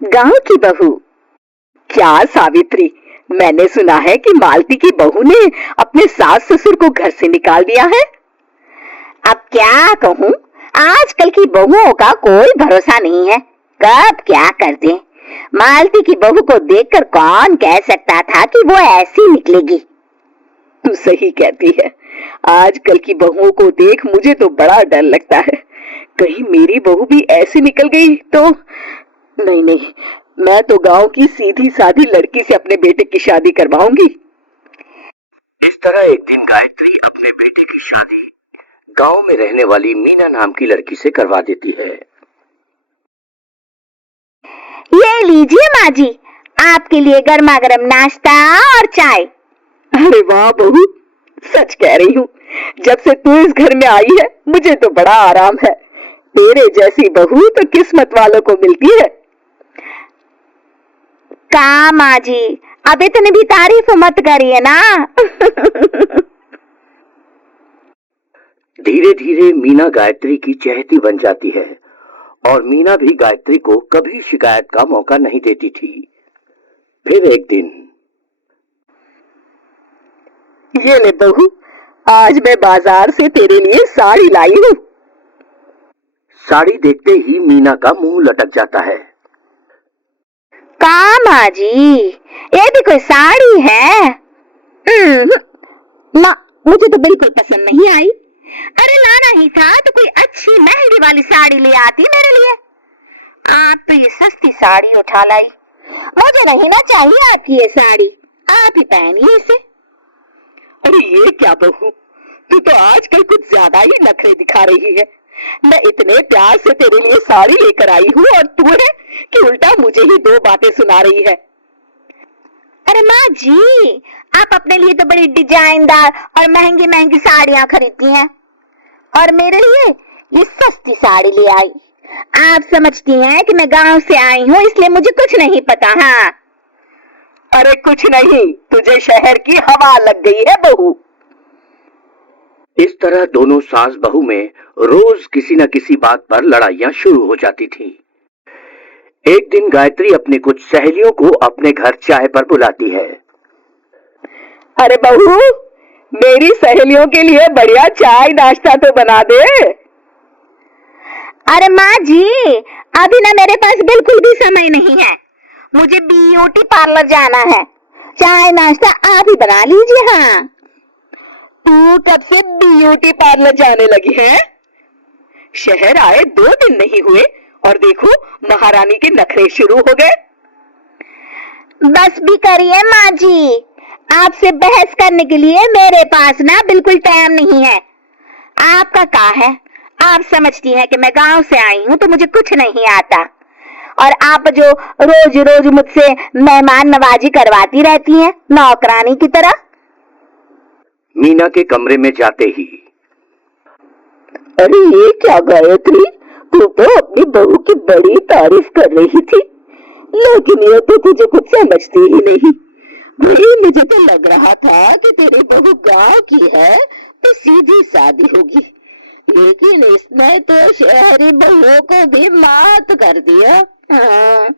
गांव की बहू। क्या सावित्री, मैंने सुना है कि मालती की बहू ने अपने सास ससुर को घर से निकाल दिया है। अब क्या कहूँ, आजकल की बहुओं का कोई भरोसा नहीं है, कब क्या कर दे। मालती की बहू को देखकर कौन कह सकता था कि वो ऐसी निकलेगी। तू सही कहती है, आजकल की बहुओं को देख मुझे तो बड़ा डर लगता है। कहीं मेरी बहू भी ऐसी निकल गई तो। नहीं नहीं, मैं तो गांव की सीधी सादी लड़की से अपने बेटे की शादी करवाऊंगी। इस तरह एक दिन गायत्री अपने बेटे की शादी गांव में रहने वाली मीना नाम की लड़की से करवा देती है। ये लीजिए माँ जी, आपके लिए गर्मा गर्म नाश्ता और चाय। अरे वाह बहू, सच कह रही हूँ, जब से तू इस घर में आई है मुझे तो बड़ा आराम है। तेरे जैसी बहू तो किस्मत वालों को मिलती है। का माँ जी, अब इतनी भी तारीफ मत करिए ना। धीरे धीरे मीना गायत्री की चहेती बन जाती है और मीना भी गायत्री को कभी शिकायत का मौका नहीं देती थी। फिर एक दिन, ये ले बहू, आज मैं बाजार से तेरे लिए साड़ी लाई हूँ। साड़ी देखते ही मीना का मुंह लटक जाता है। का माँ जी, ये भी कोई साड़ी है? ना, मुझे तो बिल्कुल पसंद नहीं आई। अरे लाना ही था तो कोई अच्छी महंगी वाली साड़ी ले आती मेरे लिए। आप तो ये सस्ती साड़ी उठा लाई। मुझे नहीं ना चाहिए आपकी ये साड़ी, आप ही पहनिए इसे। अरे ये क्या बहू, तू तो आजकल कुछ ज्यादा ही नखरे दिखा रही है। मैं इतने प्यार से तेरे लिए साड़ी लेकर आई हूँ और तू है कि उल्टा मुझे ही दो बातें सुना रही है। अरे माँ जी, आप अपने लिए तो बड़ी डिजाइनदार और महंगी महंगी साड़ियाँ खरीदती हैं और मेरे लिए ये सस्ती साड़ी ले आई। आप समझती हैं कि मैं गांव से आई हूँ इसलिए मुझे कुछ नहीं पता। हाँ, अरे कुछ नहीं, तुझे शहर की हवा लग गई है बहू। इस तरह दोनों सास बहू में रोज किसी न किसी बात पर लड़ाइयां शुरू हो जाती थी। एक दिन गायत्री अपनी कुछ सहेलियों को अपने घर चाय पर बुलाती है। अरे बहू, मेरी सहेलियों के लिए बढ़िया चाय नाश्ता तो बना दे। अरे माँ जी, अभी ना मेरे पास बिल्कुल भी समय नहीं है, मुझे ब्यूटी पार्लर जाना है। चाय नाश्ता आप ही बना लीजिए। हाँ, तू कब से ब्यूटी पार्लर जाने लगी है? शहर आए 2 दिन नहीं हुए और देखो महारानी के नखरे शुरू हो गए। बस भी करिए माँ जी, आपसे बहस करने के लिए मेरे पास ना बिल्कुल टाइम नहीं है। आपका क्या है, आप समझती हैं कि मैं गांव से आई हूँ तो मुझे कुछ नहीं आता और आप जो रोज रोज मुझसे मेहमान नवाजी करवाती रहती हैं नौकरानी की तरह। मीना के कमरे में जाते ही, अरे ये क्या गायत्री, तू तो अपनी बहू की बड़ी तारीफ कर रही थी, लेकिन ये तो तुझे कुछ समझती ही नहीं। भाई मुझे तो लग रहा था कि तेरी बहू गांव की है तो सीधी सादी होगी, लेकिन इसने तो शहरी बहुओं को भी मात कर दिया। हाँ।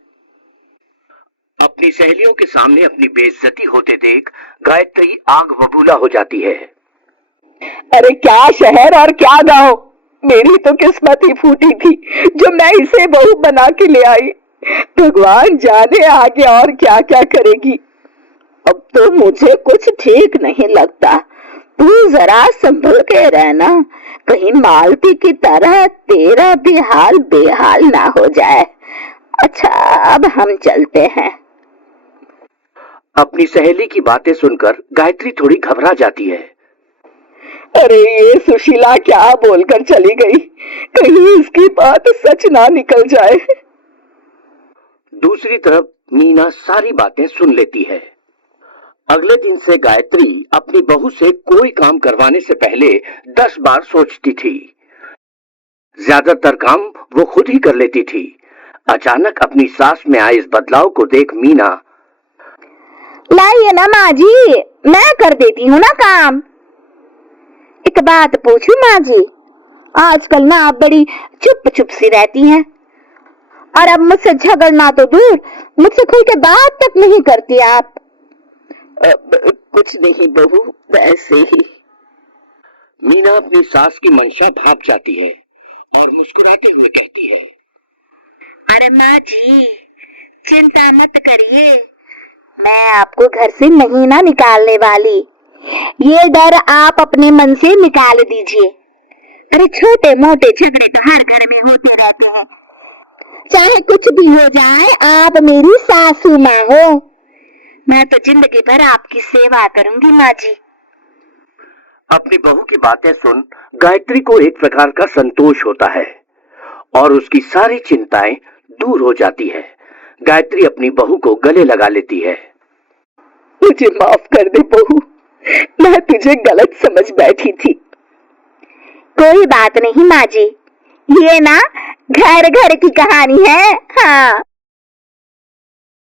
अपनी सहेलियों के सामने अपनी बेइज्जती होते देख गायत्री आग बबूला हो जाती है। अरे क्या शहर और क्या गांव, मेरी तो किस्मत ही फूटी थी जो मैं इसे बहू बना के ले आई। भगवान जाने आगे और क्या क्या करेगी। अब तो मुझे कुछ ठीक नहीं लगता। तू जरा संभल के रहना, कहीं मालती की तरह तेरा भी हाल बेहाल ना हो जाए। अच्छा, अब हम चलते हैं। अपनी सहेली की बातें सुनकर गायत्री थोड़ी घबरा जाती है। अरे ये सुशीला क्या बोलकर चली गई, कहीं इसकी बात सच ना निकल जाए। दूसरी तरफ मीना सारी बातें सुन लेती है। अगले दिन से गायत्री अपनी बहू से कोई काम करवाने से पहले 10 बार सोचती थी। ज्यादातर काम वो खुद ही कर लेती थी। अचानक अपनी सास में आए इस बदलाव को देख मीना, लाइए ना माँ जी, मैं कर देती हूँ ना काम। एक बात पूछूं माँ जी, आजकल ना आप बड़ी चुप चुप सी रहती हैं। और अब मुझसे झगड़ना तो दूर, मुझसे खुल के बात तक नहीं करती आप। कुछ नहीं बहू, वैसे ही। मीना अपनी सास की मंशा भाप जाती है और मुस्कुराते हुए कहती है, अरे माँ जी, चिंता मत करिए, मैं आपको घर से नहीं ना निकालने वाली। ये डर आप अपने मन से निकाल दीजिए। अरे छोटे मोटे झगड़े तो हर घर में होते रहते हैं, चाहे कुछ भी हो जाए, आप मेरी सासू माँ हो। मैं तो जिंदगी भर आपकी सेवा करूंगी माँ जी। अपनी बहू की बातें सुन गायत्री को एक प्रकार का संतोष होता है और उसकी सारी चिंताएं दूर हो जाती है। गायत्री अपनी बहू को गले लगा लेती है। मुझे माफ कर दे बहू, मैं तुझे गलत समझ बैठी थी। कोई बात नहीं माँ जी, ये ना घर घर की कहानी है। हाँ।